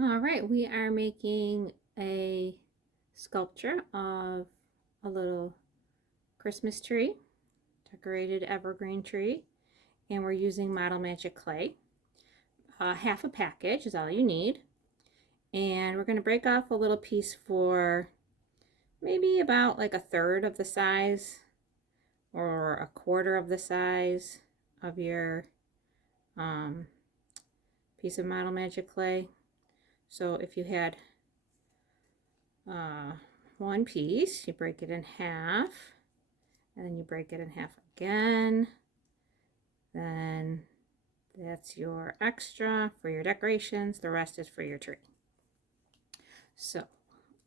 All right, we are making a sculpture of a little Christmas tree, decorated evergreen tree, and we're using Model Magic clay. Half a package is all you need. And we're going to break off a little piece for maybe about like a third of the size or a quarter of the size of your um, piece of Model Magic clay. So if you had uh, one piece, you break it in half, and then you break it in half again. Then that's your extra for your decorations. The rest is for your tree. So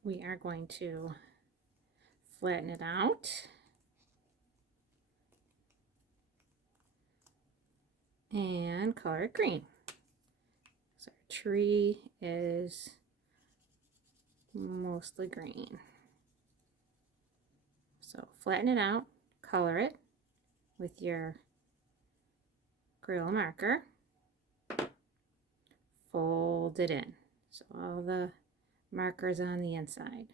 we are going to flatten it out and color it green. So our tree is mostly green. So flatten it out, color it with your grill marker, fold it in. So all the markers on the inside.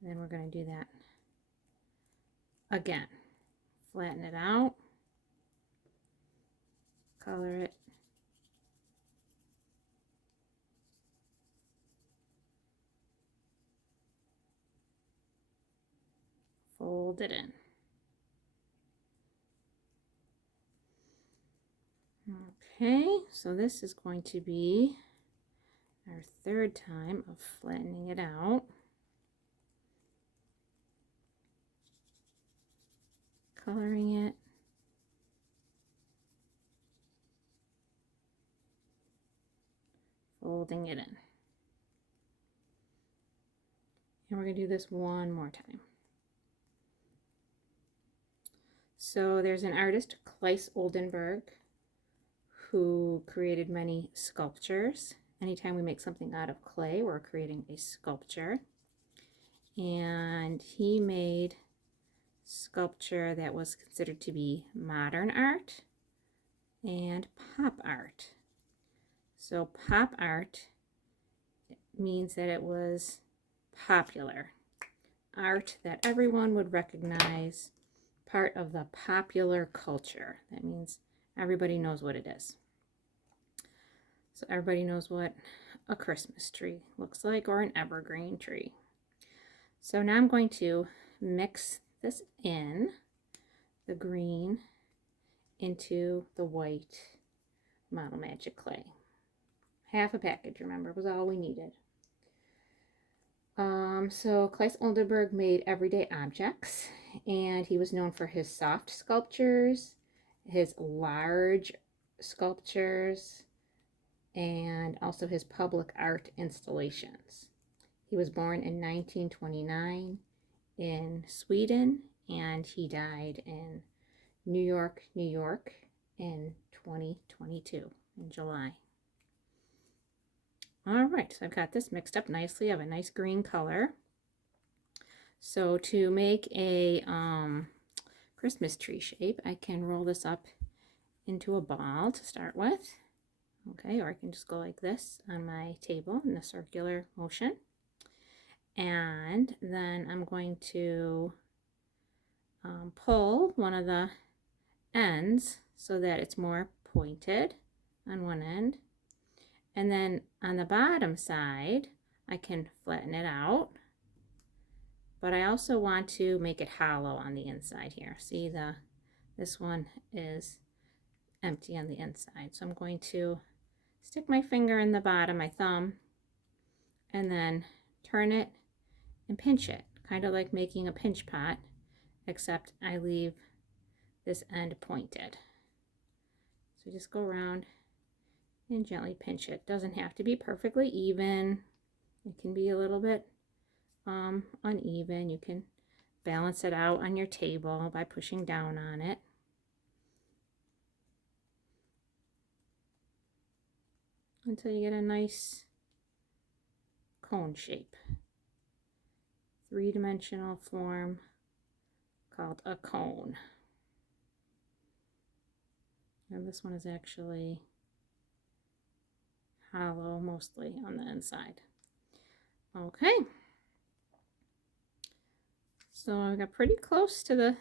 Then we're going to do that again. Flatten it out, color it, fold it in. Okay, so this is going to be our third time of flattening it out. Coloring it. Folding it in. And we're going to do this one more time. So there's an artist, Claes Oldenburg, who created many sculptures. Anytime we make something out of clay, we're creating a sculpture. And he made sculpture that was considered to be modern art and pop art. So pop art means that it was popular art that everyone would recognize, part of the popular culture. That means everybody knows what it is. So everybody knows what a Christmas tree looks like, or an evergreen tree. So now I'm going to mix this in, the green into the white Model Magic clay. Half a package, remember, was all we needed. So Claes Oldenburg made everyday objects, and he was known for his soft sculptures, his large sculptures, and also his public art installations. He was born in 1929 in Sweden, and he died in New York, New York in 2022 in July. All right, so I've got this mixed up nicely. I have a nice green color. So to make a Christmas tree shape, I can roll this up into a ball to start with. Okay, or I can just go like this on my table in a circular motion. And then I'm going to pull one of the ends so that it's more pointed on one end. And then on the bottom side, I can flatten it out. But I also want to make it hollow on the inside here. See, this one is empty on the inside. So I'm going to stick my finger in the bottom, my thumb, and then turn it and pinch it, kind of like making a pinch pot, except I leave this end pointed. So just go around and gently pinch it. Doesn't have to be perfectly even. It can be a little bit uneven. You can balance it out on your table by pushing down on it. Until you get a nice cone shape. Three-dimensional form called a cone. And this one is actually hollow mostly on the inside. Okay. So I got pretty close to the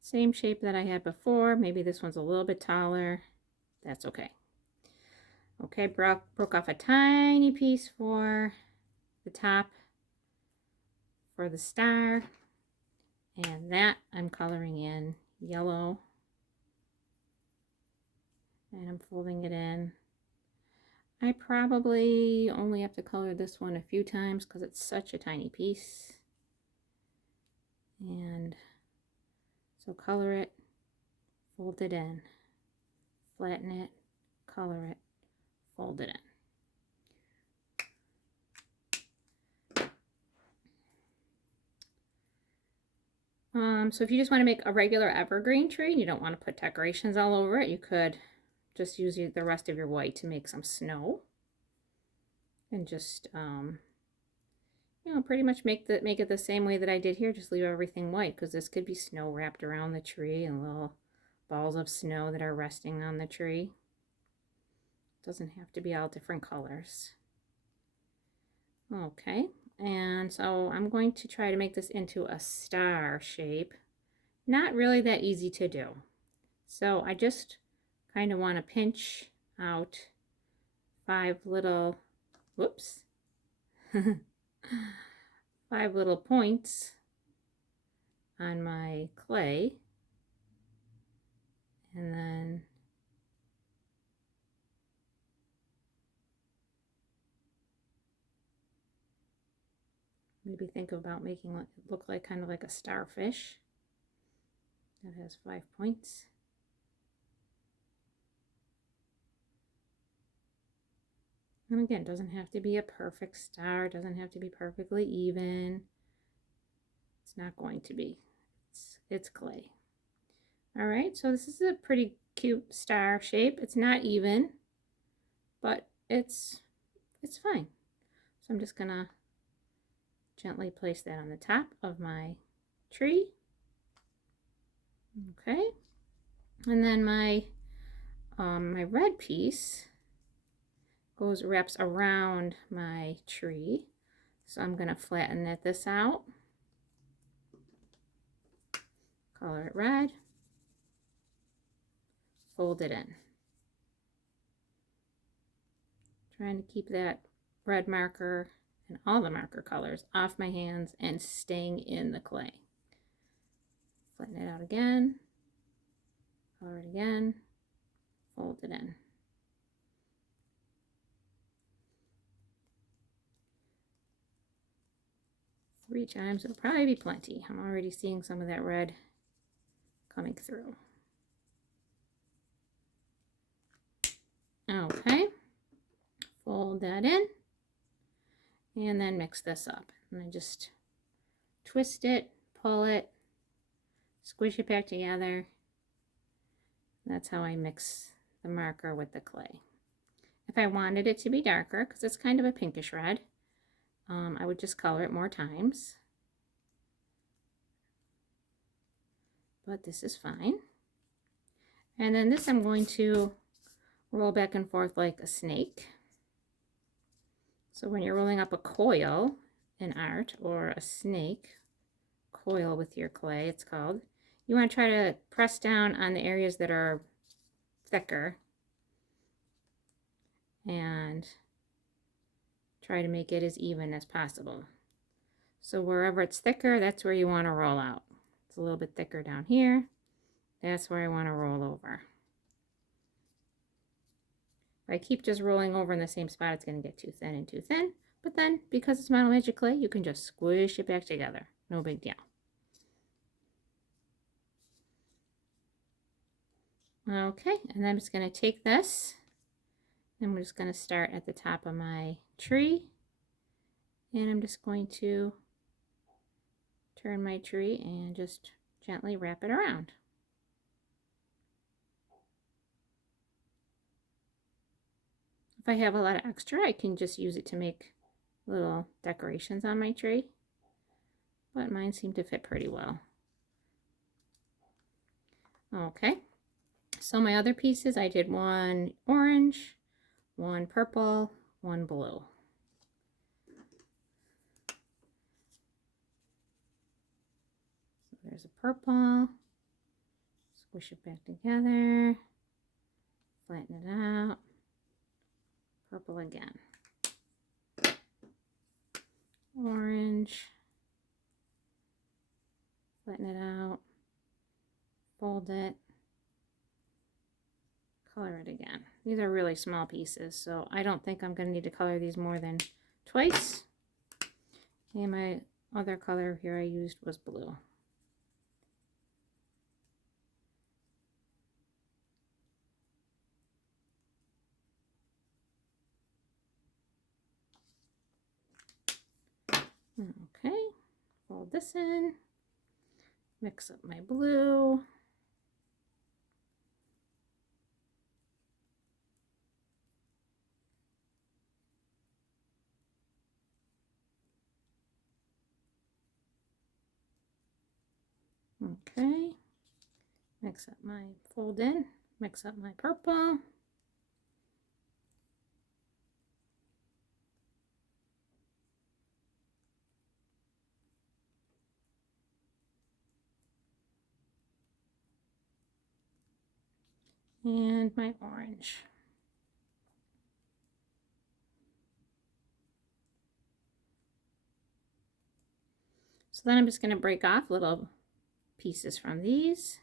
same shape that I had before. Maybe this one's a little bit taller. That's okay. Okay, broke off a tiny piece for the top for the star. And that I'm coloring in yellow. And I'm folding it in. I probably only have to color this one a few times because it's such a tiny piece. And so color it, fold it in, flatten it, color it, fold it in. So if you just want to make a regular evergreen tree and you don't want to put decorations all over it, you could just use the rest of your white to make some snow. And just, you know, pretty much make it the same way that I did here. Just leave everything white because this could be snow wrapped around the tree and little balls of snow that are resting on the tree. It doesn't have to be all different colors. Okay, and so I'm going to try to make this into a star shape. Not really that easy to do. So I just kind of want to pinch out 5 little, whoops, 5 little points on my clay, and then maybe think about making it look like kind of like a starfish that has 5 points. And again, it doesn't have to be a perfect star, it doesn't have to be perfectly even. It's not going to be. It's clay. All right, so this is a pretty cute star shape. It's not even, but it's fine. So I'm just gonna gently place that on the top of my tree. Okay, and then my red piece wraps around my tree. So I'm gonna flatten this out, color it red, fold it in. Trying to keep that red marker and all the marker colors off my hands and staying in the clay. Flatten it out again, color it again, fold it in. 3 times, it'll probably be plenty. I'm already seeing some of that red coming through. Okay, fold that in, and then mix this up. And I just twist it, pull it, squish it back together. That's how I mix the marker with the clay. If I wanted it to be darker, because it's kind of a pinkish red, I would just color it more times. But this is fine. And then this I'm going to roll back and forth like a snake. So when you're rolling up a coil in art, or a snake coil with your clay, it's called, you want to try to press down on the areas that are thicker and try to make it as even as possible. So wherever it's thicker, that's where you want to roll out. It's a little bit thicker down here. That's where I want to roll over. If I keep just rolling over in the same spot, it's going to get too thin and too thin. But then, because it's Model Magic clay, you can just squish it back together. No big deal. Okay, and I'm just going to take this, and we're just going to start at the top of my tree. And I'm just going to turn my tree and just gently wrap it around. If I have a lot of extra, I can just use it to make little decorations on my tree. But mine seem to fit pretty well. Okay, so my other pieces, I did one orange, one purple, one blue. So there's a purple, squish it back together, flatten it out, purple again, orange, flatten it out, fold it, color it again. These are really small pieces, so I don't think I'm going to need to color these more than twice. And my other color here I used was blue. Okay, fold this in, mix up my blue. Okay, mix up my, fold in, mix up my purple. And my orange. So then I'm just going to break off little pieces from these.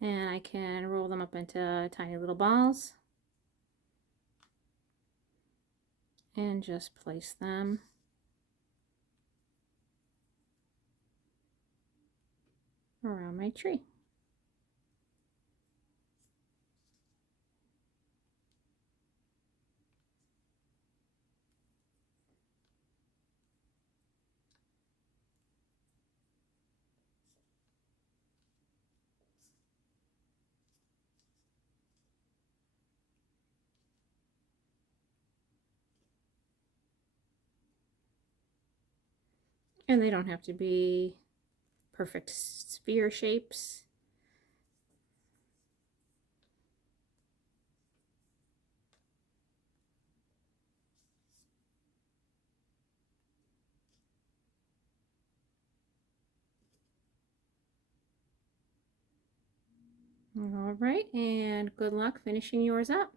And I can roll them up into tiny little balls. And just place them around my tree. And they don't have to be perfect sphere shapes. All right, and good luck finishing yours up.